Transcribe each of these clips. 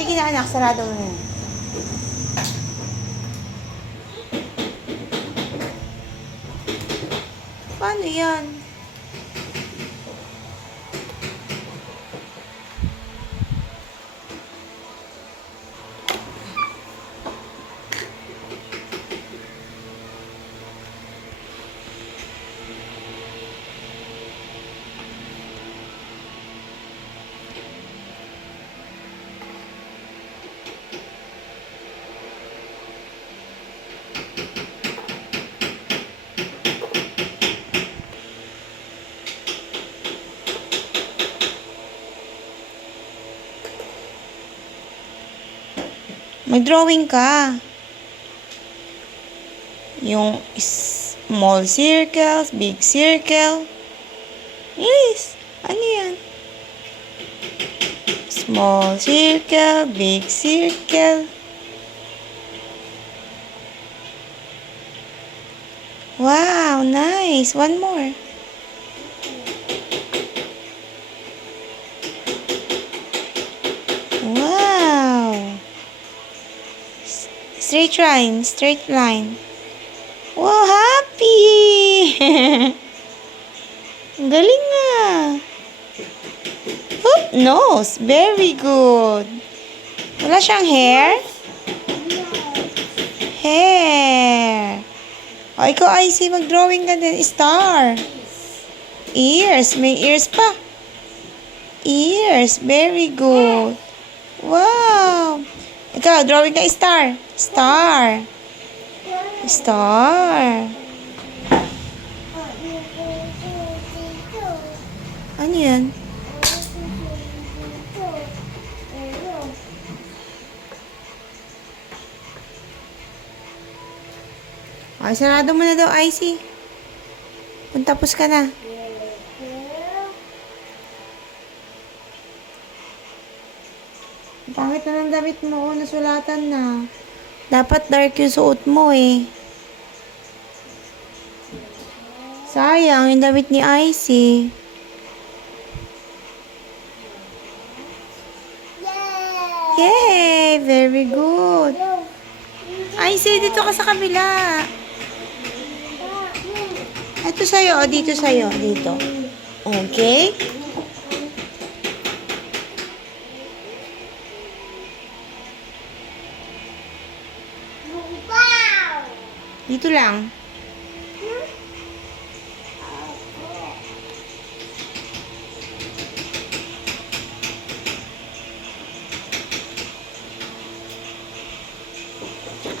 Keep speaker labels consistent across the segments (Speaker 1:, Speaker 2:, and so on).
Speaker 1: Sige na anak, sarado mo na. Paano yan? May drawing ka. Yung small circles, big circle. Yes. Ano yan? Small circle, big circle. Wow, nice. One more. Wow. S- Straight line, straight line. Wow, happy! Galing nga. Hoop, nose. Very good. Wala siyang hair? Hair. O, ikaw, Icy, mag-drawing ka din. Star. Ears. May ears pa. Ears. Very good. Wow. Ikaw, drawing ka star. Star. Star. Ano yan? Ay, sarado mo na daw, Icy. Kung tapos ka na. Pangit na ng damit mo, oh, nasulatan na. Dapat dark yung suot mo eh. Sayang, yung damit ni Icy. Yay! Very good. Icy, dito ka sa kabila. Ito sa'yo, o dito sa'yo, dito. Okay? Dito lang.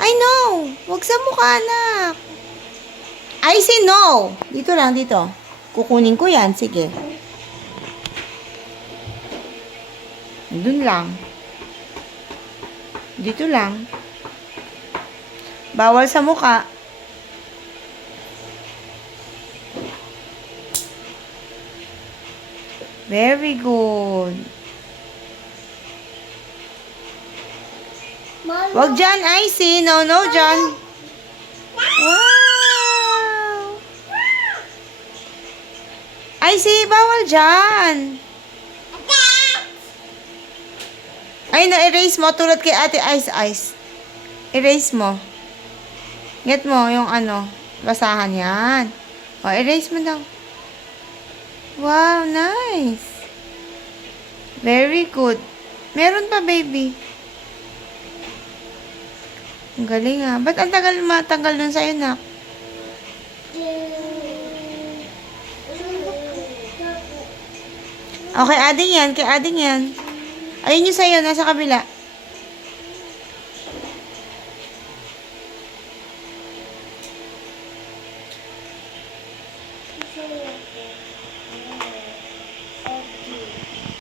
Speaker 1: I know. Huwag sa mukha, anak. I say no. Dito lang, dito. Kukunin ko yan. Sige. Doon lang. Dito lang. Bawal sa mukha. Very good. Wag dyan, Icy. No, no, dyan. Wow! Icy, bawal dyan. Ay, na-erase mo tulad kay Ate Ice Ice. Erase mo. Get mo yung ano, basahan yan. O, erase mo daw. Wow, nice. Very good. Meron pa, baby. Ang galing ah. Ba't ang tagal matanggal dun sa'yo, nak? Okay, ading yan. Kay ading yan. Ayun yung sa'yo, nasa kabila. Yeah.